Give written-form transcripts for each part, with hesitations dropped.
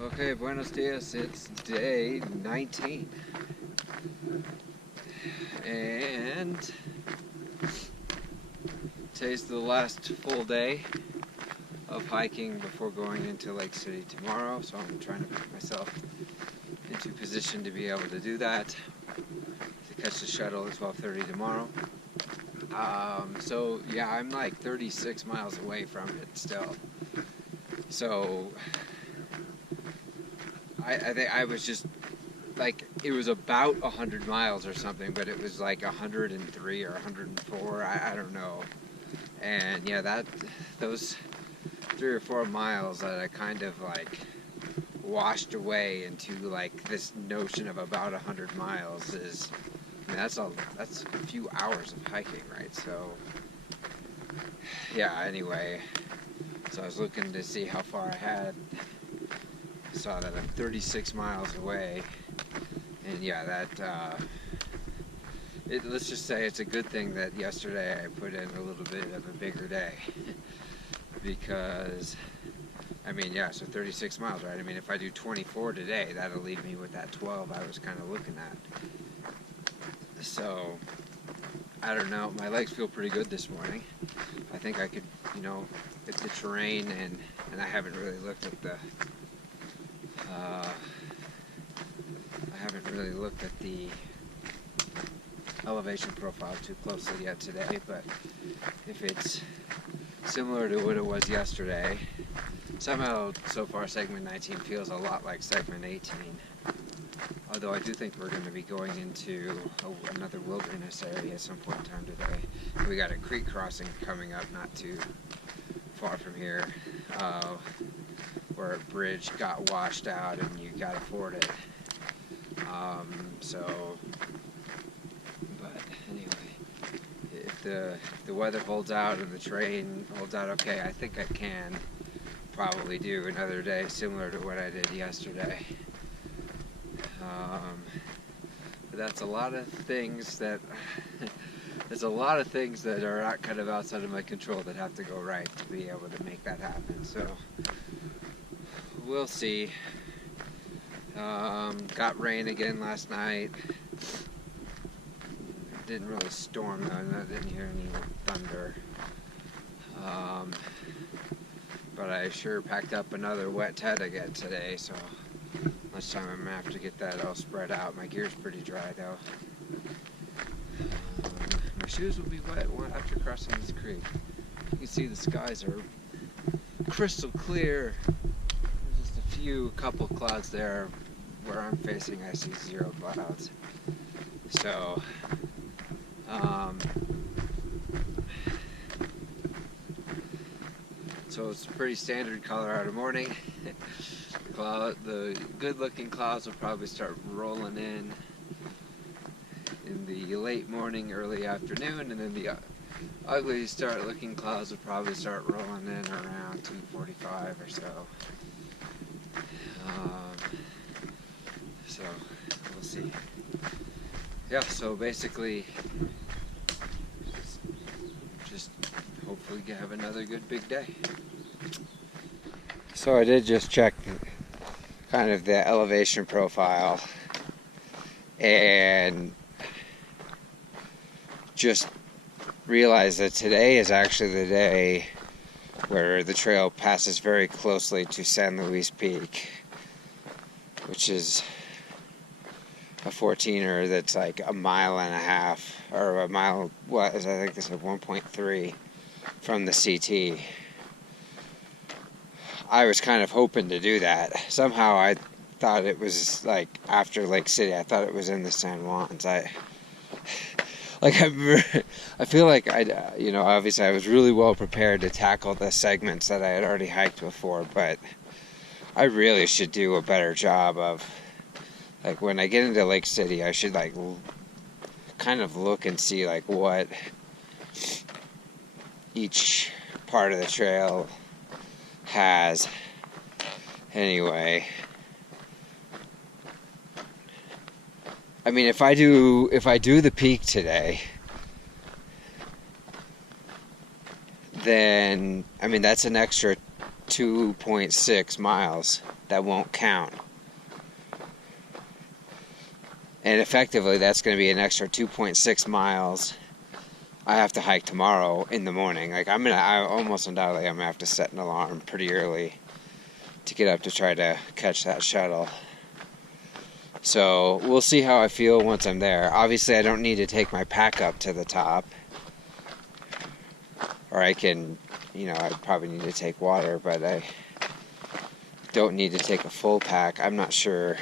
Okay, buenos dias. It's day 19. And today's the last full day of hiking before going into Lake City tomorrow. So I'm trying to put myself into position to be able to do that, to catch the shuttle at 12:30 tomorrow. So yeah, I'm like 36 miles away from it still. So I think I was just like, it was about 100 miles or something, but it was like 103 or 104, I don't know. And yeah, those 3 or 4 miles that I kind of like washed away into like this notion of about 100 miles is, I mean, that's a few hours of hiking, right? So yeah, anyway, so I was looking to see how far I had, saw that I'm 36 miles away. And yeah, let's just say it's a good thing that yesterday I put in a little bit of a bigger day. Because, I mean, yeah, so 36 miles, right? I mean, if I do 24 today, that'll leave me with that 12 I was kind of looking at. So, I don't know, my legs feel pretty good this morning. I think I could, hit the terrain, and I haven't really looked at the elevation profile too closely yet today, but if it's similar to what it was yesterday, somehow so far segment 19 feels a lot like segment 18. Although I do think we're going to be going into another wilderness area at some point in time today. We got a creek crossing coming up not too far from here, where a bridge got washed out and you got to ford it. But anyway, if the weather holds out and the terrain holds out okay, I think I can probably do another day similar to what I did yesterday. But that's a lot of things that there's a lot of things that are not kind of outside of my control that have to go right to be able to make that happen. So we'll see. Got rain again last night. Didn't really storm though, and I didn't hear any thunder. But I sure packed up another wet tent again today, so lunchtime I'm gonna have to get that all spread out. My gear's pretty dry though. My shoes will be wet after crossing this creek. You can see the skies are crystal clear. There's just a couple clouds there. Where I'm facing, I see 0 clouds. So, it's a pretty standard Colorado morning. The good-looking clouds will probably start rolling in the late morning, early afternoon, and then the ugly looking clouds will probably start rolling in around 2:45 or so. So we'll see. Yeah, so basically just hopefully have another good big day. So I did just check kind of the elevation profile and just realized that today is actually the day where the trail passes very closely to San Luis Peak, which is a 14er that's like a mile and a half, or a mile, I think they said 1.3 from the CT. I was kind of hoping to do that. Somehow I thought it was like after Lake City. I thought it was in the San Juans. I feel like obviously I was really well prepared to tackle the segments that I had already hiked before, but I really should do a better job of, like, when I get into Lake City, I should like kind of look and see like what each part of the trail has. Anyway, I mean, if I do the peak today, then I mean that's an extra 2.6 miles that won't count. And effectively, that's going to be an extra 2.6 miles I have to hike tomorrow in the morning. Like, I almost undoubtedly I'm going to have to set an alarm pretty early to get up to try to catch that shuttle. So we'll see how I feel once I'm there. Obviously, I don't need to take my pack up to the top. Or I can, I'd probably need to take water, but I don't need to take a full pack. I'm not sure.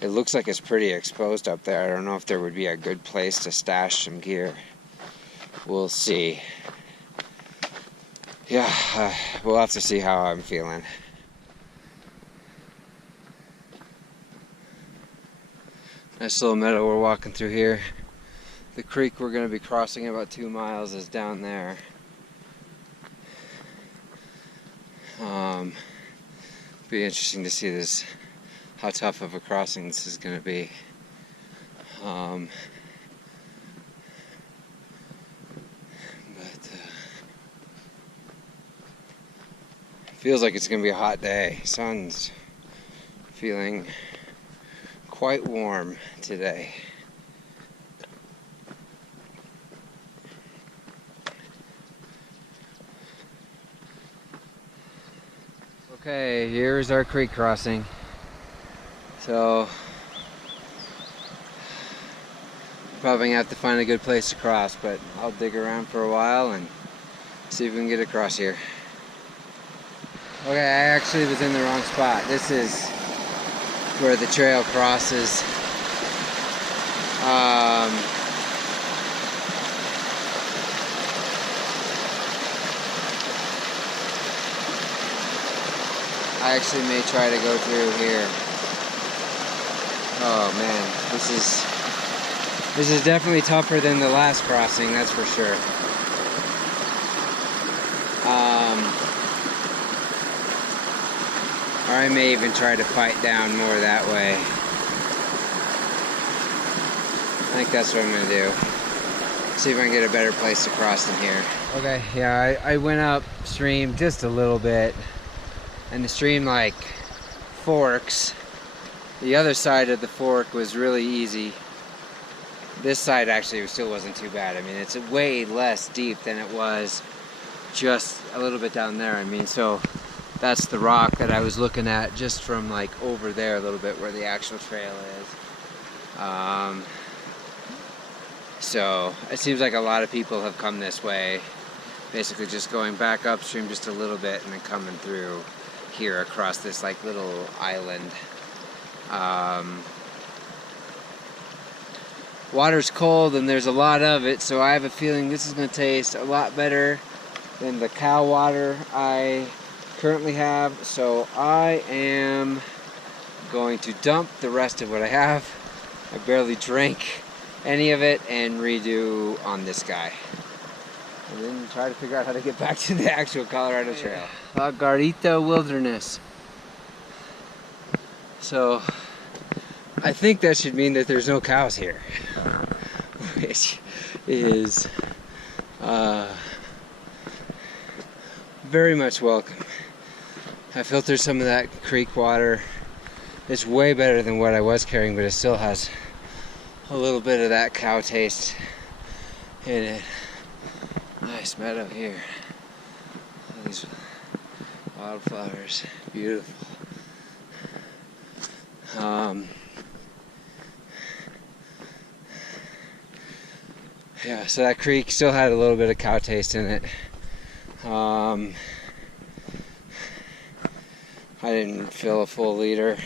It looks like it's pretty exposed up there. I don't know if there would be a good place to stash some gear. We'll see. Yeah, we'll have to see how I'm feeling. Nice little meadow we're walking through here. The creek we're going to be crossing about 2 miles is down there. Be interesting to see how tough of a crossing this is going to be. Feels like it's going to be a hot day. Sun's feeling quite warm today. Okay, here's our creek crossing. So, probably gonna have to find a good place to cross, but I'll dig around for a while and see if we can get across here. Okay, I actually was in the wrong spot. This is where the trail crosses. I actually may try to go through here. Oh man, this is definitely tougher than the last crossing, that's for sure. Or I may even try to fight down more that way. I think that's what I'm gonna do. See if I can get a better place to cross than here. Okay, yeah, I went upstream just a little bit, and the stream like forks. The other side of the fork was really easy. This side actually still wasn't too bad. I mean, it's way less deep than it was just a little bit down there. I mean, so that's the rock that I was looking at just from like over there a little bit where the actual trail is. So it seems like a lot of people have come this way, basically just going back upstream just a little bit and then coming through here across this like little island. Water's cold and there's a lot of it, so I have a feeling this is going to taste a lot better than the cow water I currently have. So I am going to dump the rest of what I have. I barely drank any of it and redo on this guy. And then try to figure out how to get back to the actual Colorado Trail. Garita Wilderness. So I think that should mean that there's no cows here, which is very much welcome. I filtered some of that creek water. It's way better than what I was carrying, but it still has a little bit of that cow taste in it. Nice meadow here. All these wildflowers, beautiful. Yeah, so that creek still had a little bit of cow taste in it. I didn't fill a full liter.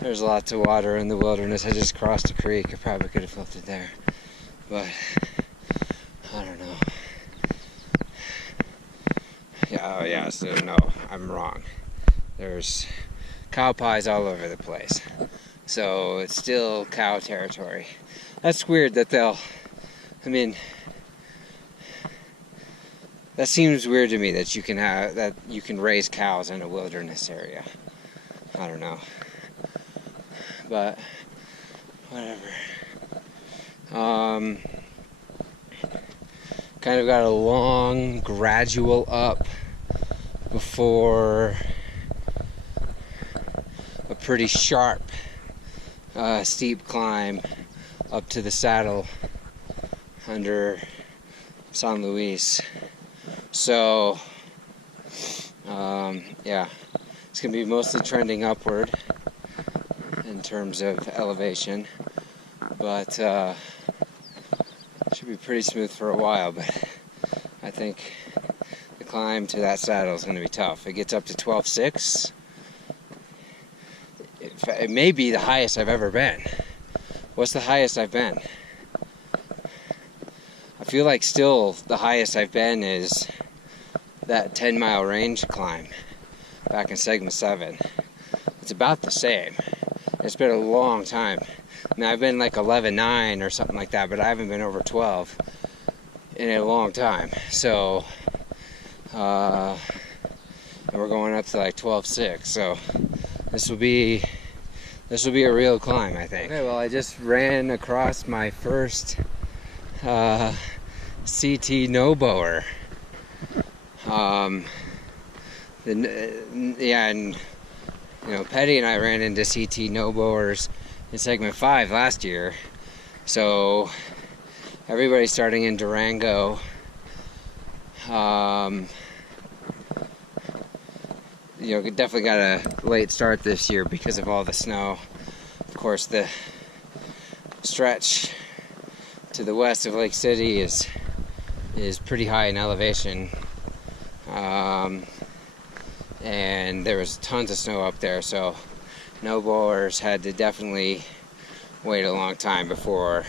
There's lots of water in the wilderness. I just crossed a creek. I probably could have filled it there, but I don't know. Yeah, oh yeah, so no, I'm wrong. There's cow pies all over the place. So it's still cow territory. That's weird that that seems weird to me that you can raise cows in a wilderness area. I don't know. But whatever. Kind of got a long gradual up before pretty sharp, steep climb up to the saddle under San Luis. So, yeah, it's going to be mostly trending upward in terms of elevation, but should be pretty smooth for a while. But I think the climb to that saddle is going to be tough. It gets up to 12.6. It may be the highest I've ever been. What's the highest I've been? I feel like still the highest I've been is that 10-mile range climb back in segment 7. It's about the same. It's been a long time. I mean, I've been like 11.9 or something like that, but I haven't been over 12 in a long time. So, and we're going up to like 12.6. So this will be a real climb, I think. Okay, well, I just ran across my first CT no-bower. Yeah, and you know, Petty and I ran into CT no-bowers in segment 5 last year. So everybody's starting in Durango. You know, definitely got a late start this year because of all the snow. Of course, the stretch to the west of Lake City is pretty high in elevation, and there was tons of snow up there, so no-bowers had to definitely wait a long time before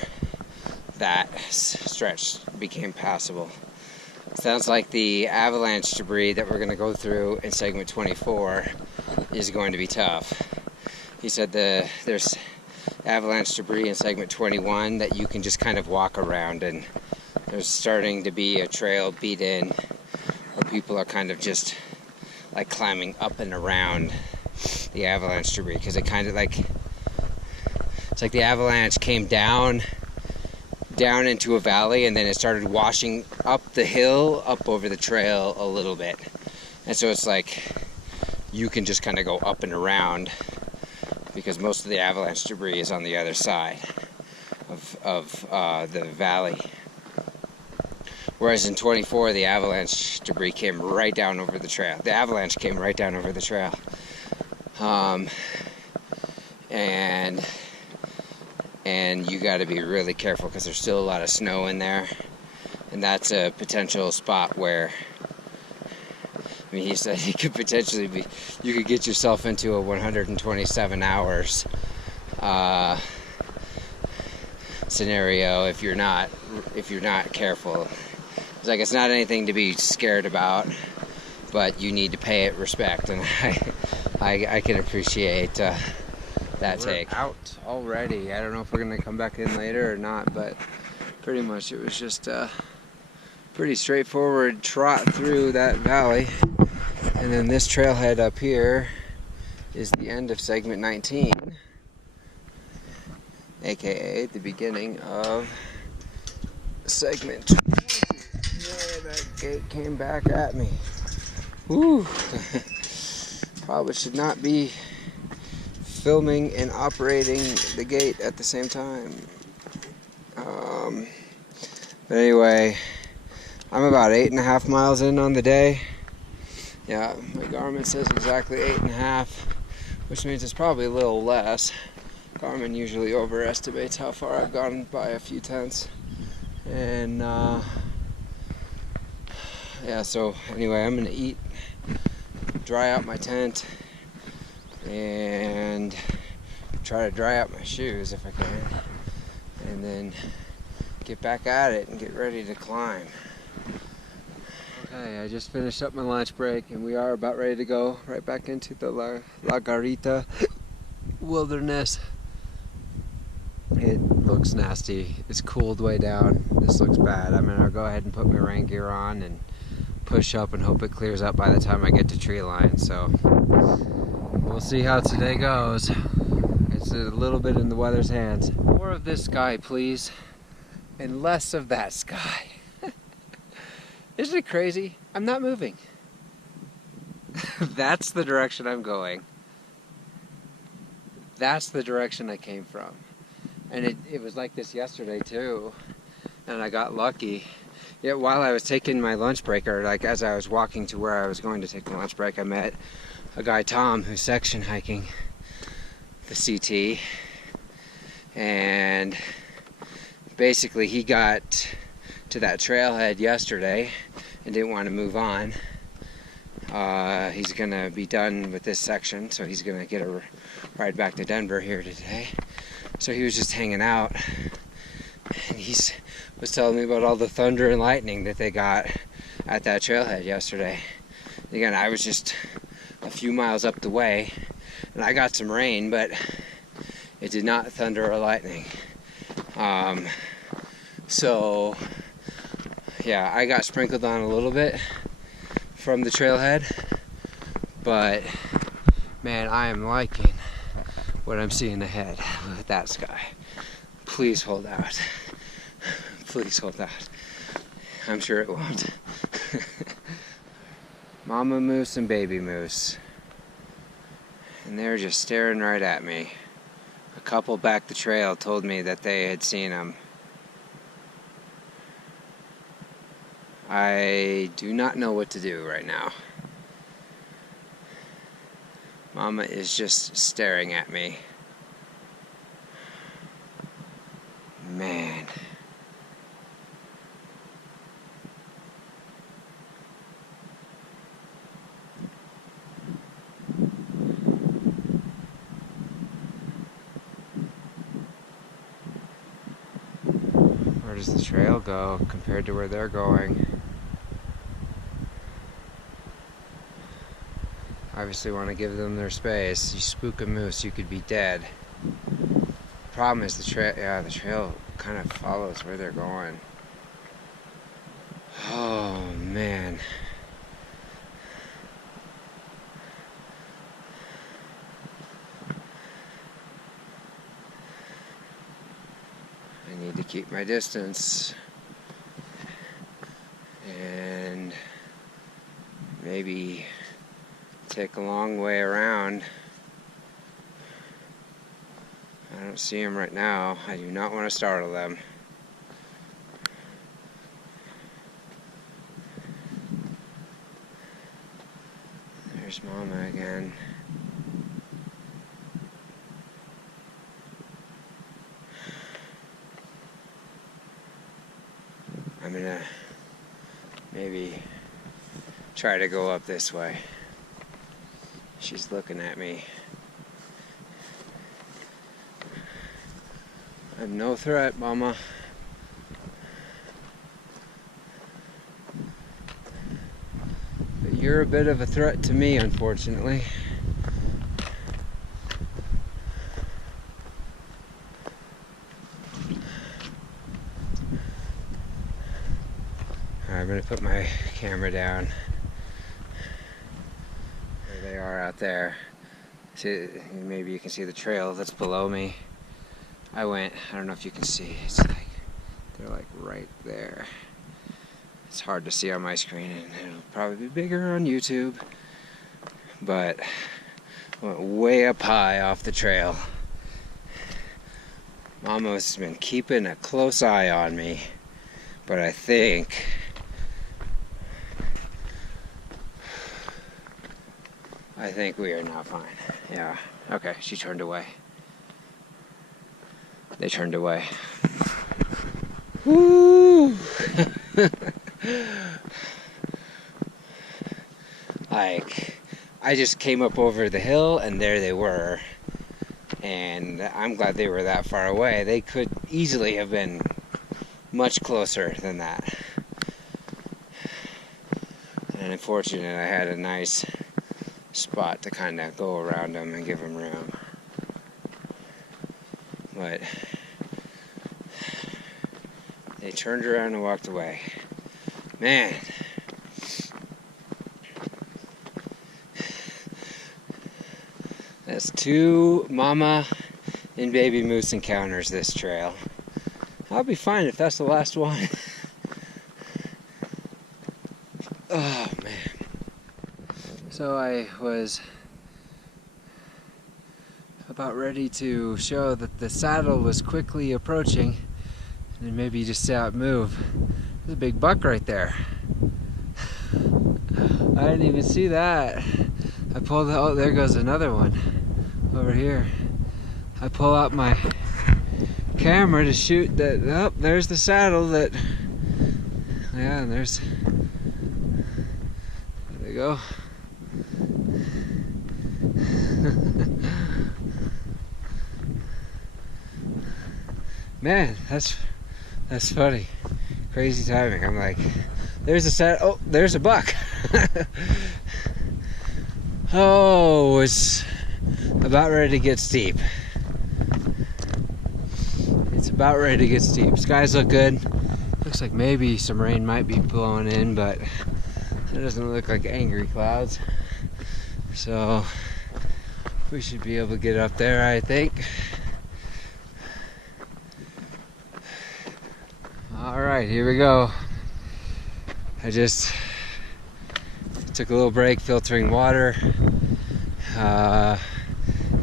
that stretch became passable. Sounds like the avalanche debris that we're going to go through in segment 24 is going to be tough. He said there's avalanche debris in segment 21 that you can just kind of walk around, and there's starting to be a trail beat in where people are kind of just like climbing up and around the avalanche debris, because it kind of like, it's like the avalanche came down into a valley, and then it started washing up the hill, up over the trail a little bit. And so it's like you can just kind of go up and around, because most of the avalanche debris is on the other side of the valley. Whereas in 24, the avalanche debris came right down over the trail. The avalanche came right down over the trail. And you got to be really careful because there's still a lot of snow in there, and that's a potential spot where, I mean, he said it could potentially be, you could get yourself into a 127 hours scenario if you're not careful. It's like, it's not anything to be scared about, but you need to pay it respect, and I can appreciate that take. We're out already. I don't know if we're gonna come back in later or not, but pretty much it was just a pretty straightforward trot through that valley. And then this trailhead up here is the end of segment 19, aka the beginning of segment 20. Yeah, that gate came back at me. Woo! Probably should not be filming and operating the gate at the same time. But anyway, I'm about 8.5 miles in on the day. Yeah, my Garmin says exactly 8.5, which means it's probably a little less. Garmin usually overestimates how far I've gone by a few tenths. And yeah, so anyway, I'm gonna eat, dry out my tent, and try to dry out my shoes if I can, and then get back at it and get ready to climb. Okay, I just finished up my lunch break, and we are about ready to go right back into the La Garita wilderness. It looks nasty. It's cooled way down. This looks bad. I'm gonna go ahead and put my rain gear on and push up and hope it clears up by the time I get to tree line. So we'll see how today goes. It's a little bit in the weather's hands. More of this sky, please, and less of that sky. Isn't it crazy? I'm not moving. That's the direction I'm going. That's the direction I came from. And it was like this yesterday too. And I got lucky. Yeah, while I was taking my lunch break, or like as I was walking to where I was going to take the lunch break, I met a guy, Tom, who's section hiking the CT. And basically he got to that trailhead yesterday and didn't want to move on. He's gonna be done with this section, so he's gonna get a ride back to Denver here today. So he was just hanging out, and he was telling me about all the thunder and lightning that they got at that trailhead yesterday. Again, I was just a few miles up the way, and I got some rain, but it did not thunder or lightning. So yeah, I got sprinkled on a little bit from the trailhead, but man, I am liking what I'm seeing ahead with that sky. Please hold out. Please hold out. I'm sure it won't. Mama moose and baby moose. And they're just staring right at me. A couple back the trail told me that they had seen them. I do not know what to do right now. Mama is just staring at me. Man. Where does the trail go compared to where they're going? Obviously want to give them their space. You spook a moose, you could be dead. Problem is the trail kind of follows where they're going. Oh man. I need to keep my distance. And maybe take a long way around. I don't see them right now. I do not want to startle them. There's Mama again. I'm gonna maybe try to go up this way. She's looking at me. I'm no threat, Mama. But you're a bit of a threat to me, unfortunately. I'm gonna put my camera down. There they are out there. See, maybe you can see the trail that's below me. I don't know if you can see, they're like right there. It's hard to see on my screen, and it'll probably be bigger on YouTube, but I went way up high off the trail. Mama's been keeping a close eye on me, but I think we are now fine. Yeah, okay, she turned away. They turned away. Woo! I just came up over the hill and there they were. And I'm glad they were that far away. They could easily have been much closer than that. And unfortunately, I had a nice spot to kind of go around them and give them room. But they turned around and walked away. Man. That's 2 mama and baby moose encounters this trail. I'll be fine if that's the last one. Oh man. So I was about ready to show that the saddle was quickly approaching, and then maybe just saw it move. There's a big buck right there. I didn't even see that. I pulled out, oh, there goes another one over here. I pull out my camera to shoot that. Oh, there's the saddle that, yeah, and there they go. Man, that's funny. Crazy timing. I'm like, there's a saddle. Oh, there's a buck. Oh, it's about ready to get steep. It's about ready to get steep. Skies look good. Looks like maybe some rain might be blowing in, but it doesn't look like angry clouds. So we should be able to get up there, I think. All right, here we go. I just took a little break filtering water.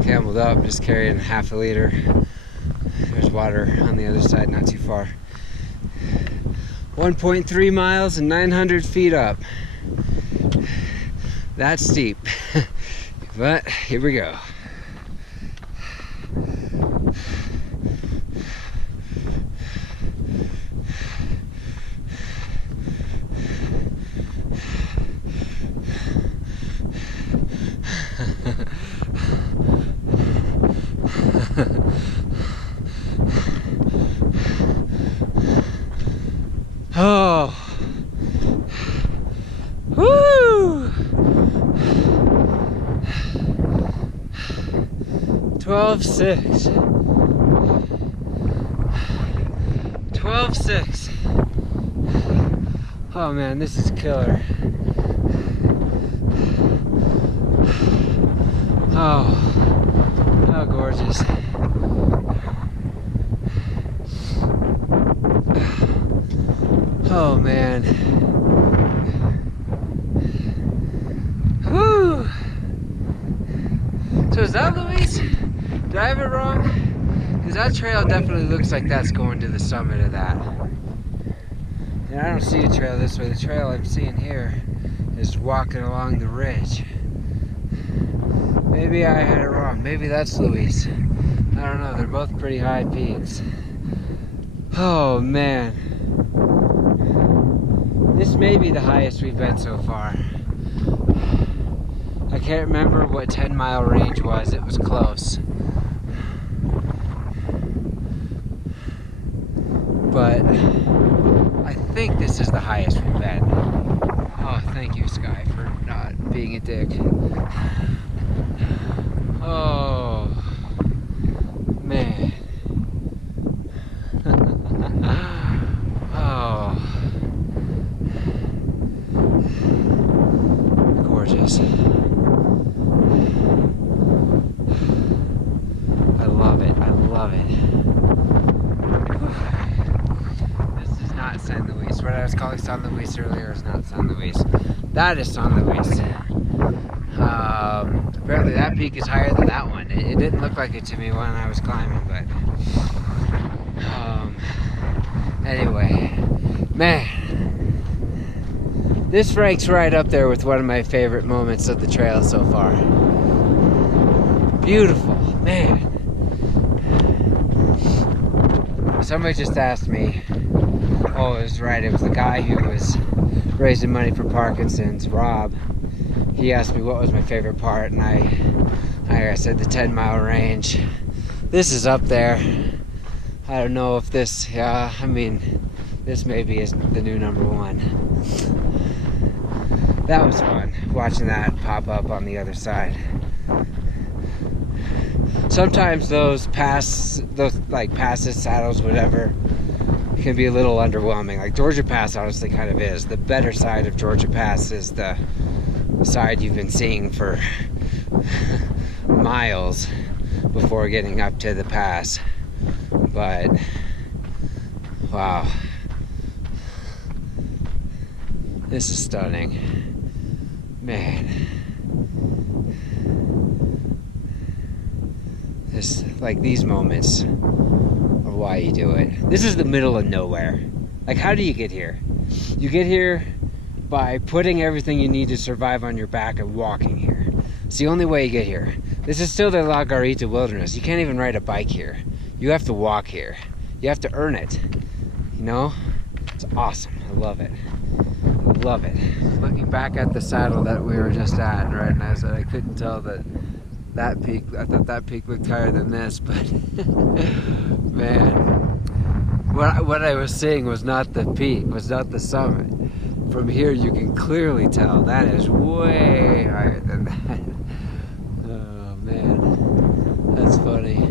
Cameled up, just carrying half a liter. There's water on the other side, not too far. 1.3 miles and 900 feet up. That's steep, but here we go. Oh, woo! 12:06. 12:06. Oh man, this is killer. Oh, how gorgeous. Oh man. Whew. So is that Luis? Did I have it wrong? Because that trail definitely looks like that's going to the summit of that. And I don't see a trail this way. The trail I'm seeing here is walking along the ridge. Maybe I had it wrong. Maybe that's Luis. I don't know. They're both pretty high peaks. Oh man. This may be the highest we've been so far. I can't remember what 10-mile range was. It was close. But I think this is the highest we've been. Oh, thank you, Sky, for not being a dick. Oh, man. Oh. Gorgeous. I love it. I love it. This is not San Luis. What I was calling San Luis earlier is not San Luis. That is San Luis. Apparently that peak is higher than that one. It didn't look like it to me when I was climbing, but anyway, man, this ranks right up there with one of my favorite moments of the trail so far. Beautiful, man. Somebody just asked me, oh, it was right, it was the guy who was raising money for Parkinson's, Rob. He asked me what was my favorite part, and I said the 10-mile range. This is up there. I don't know if this, yeah, I mean, this maybe is the new #1. That was fun, watching that pop up on the other side. Sometimes those passes, saddles, whatever, can be a little underwhelming. Like Georgia Pass honestly kind of is. The better side of Georgia Pass is the side you've been seeing for miles before getting up to the pass. But wow, this is stunning, man. This, like, these moments are why you do it. This is the middle of nowhere. Like, how do you get here? You get here by putting everything you need to survive on your back and walking here. It's the only way you get here. This is still the La Garita wilderness. You can't even ride a bike here. You have to walk here. You have to earn it. You know? It's awesome. I love it. I love it. Looking back at the saddle that we were just at, right, and I said I couldn't tell that peak, I thought that peak looked higher than this, but man, what I was seeing was not the peak, was not the summit. From here you can clearly tell that is way higher than that. Oh man, that's funny.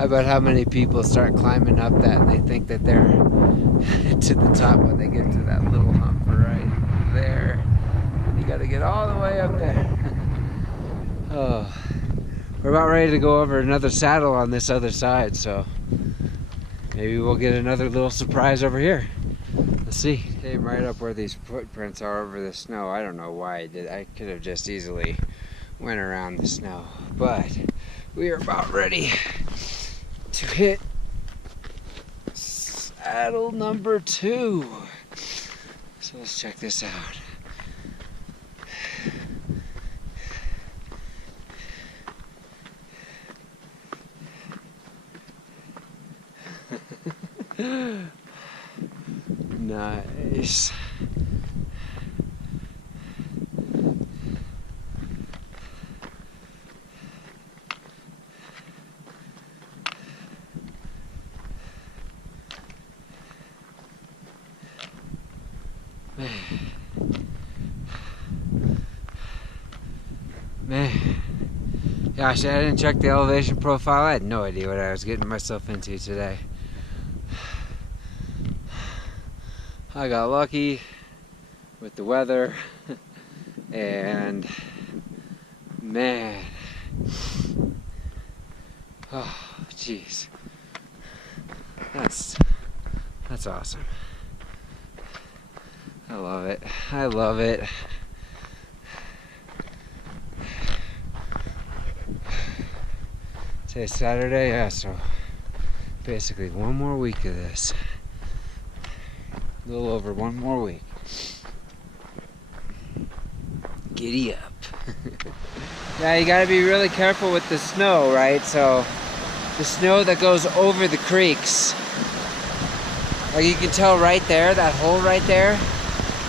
I bet how many people start climbing up that and they think that they're to the top when they get to that little hump right there. You gotta get all the way up there. Oh, we're about ready to go over another saddle on this other side, so maybe we'll get another little surprise over here. Let's see. Came right up where these footprints are over the snow. I don't know why I did. I could have just easily went around the snow, but we are about ready to hit saddle number 2. So let's check this out. Nice. Man. Gosh, I didn't check the elevation profile. I had no idea what I was getting myself into today. I got lucky with the weather, and man, oh jeez, that's awesome. I love it. I love it. Today's Saturday, yeah, so basically one more week of this. A little over one more week. Giddy up. Yeah, you gotta be really careful with the snow, right? So the snow that goes over the creeks, like you can tell right there, that hole right there,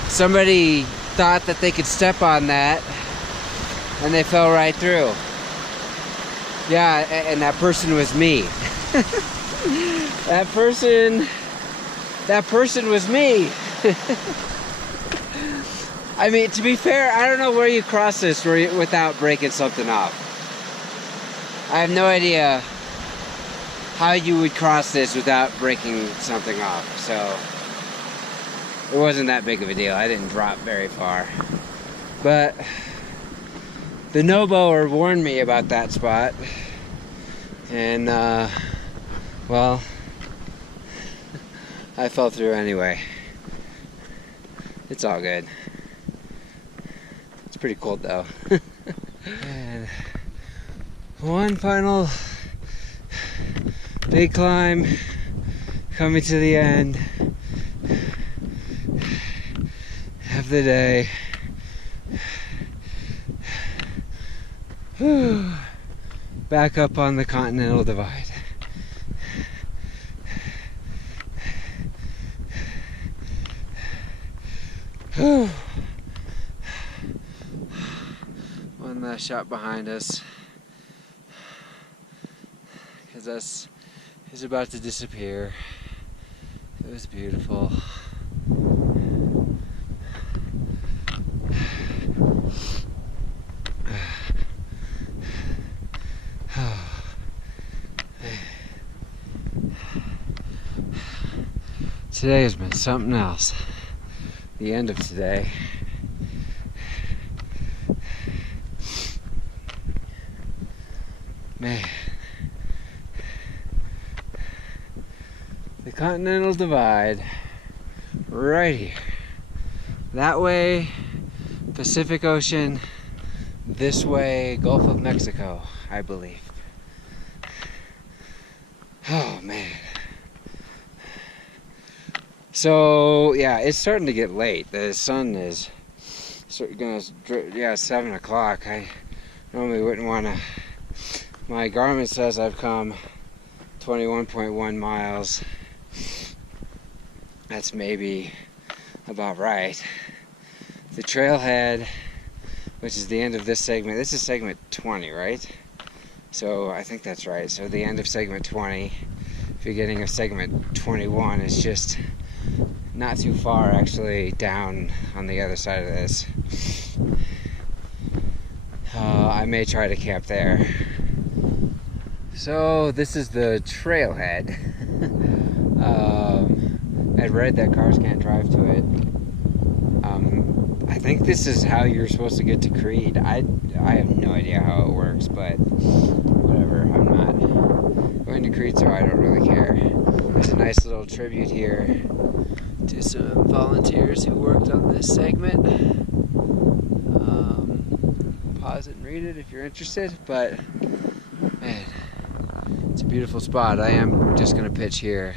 somebody thought that they could step on that and they fell right through. Yeah, and that person was me. That person was me. I mean, to be fair, I don't know where you cross this without breaking something off. I have no idea how you would cross this without breaking something off. So it wasn't that big of a deal. I didn't drop very far. But the no-bower warned me about that spot. And, well, I fell through anyway. It's all good. It's pretty cold though. And one final big climb, coming to the end of the day. Whew. Back up on the Continental Divide. One last shot behind us, because us is about to disappear. It was beautiful. Today has been something else. The end of today. Man. The Continental Divide. Right here. That way, Pacific Ocean. this way, Gulf of Mexico, I believe. Oh man. So yeah, it's starting to get late. The sun is gonna, 7 o'clock. I normally wouldn't want to. My Garmin says I've come 21.1 miles. That's maybe about right. The trailhead, which is the end of this segment. This is segment 20, right? So I think that's right. So the end of segment 20, beginning of segment 21 is just not too far actually down on the other side of this. I may try to camp there. So this is the trailhead. I read that cars can't drive to it. I think this is how you're supposed to get to Creed. I have no idea how it works, but whatever. I'm not going to Creed, so I don't really care. There's a nice little tribute here to some volunteers who worked on this segment. Pause it and read it if you're interested, but man, it's a beautiful spot. I am just gonna pitch here.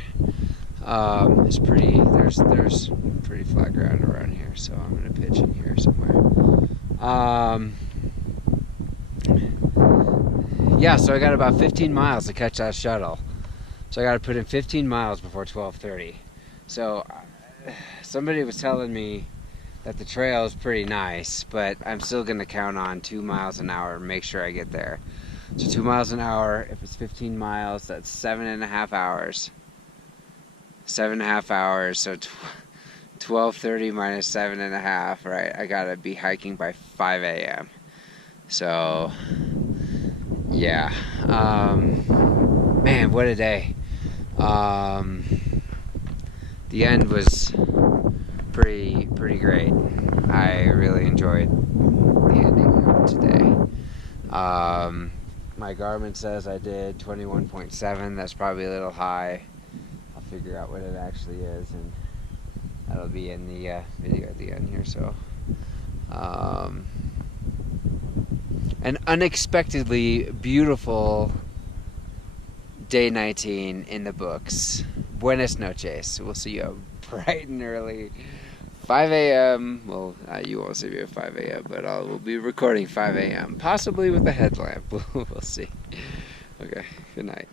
There's pretty flat ground around here, so I'm gonna pitch in here somewhere. Yeah, so I got about 15 miles to catch that shuttle. So I got to put in 15 miles before 12:30. So somebody was telling me that the trail is pretty nice, but I'm still going to count on 2 miles an hour and make sure I get there. So 2 miles an hour, if it's 15 miles, that's 7.5 hours. 7.5 hours, so 12:30 minus 7.5, right? I got to be hiking by 5 a.m. So, yeah. Man, what a day. The end was pretty great. I really enjoyed the ending of today. My Garmin says I did 21.7. That's probably a little high. I'll figure out what it actually is, and that'll be in the video at the end here. So, an unexpectedly beautiful day 19 in the books. Buenas noches. We'll see you bright and early. 5 a.m. Well, you won't see me at 5 a.m., but we'll be recording 5 a.m. Possibly with a headlamp. We'll see. Okay, good night.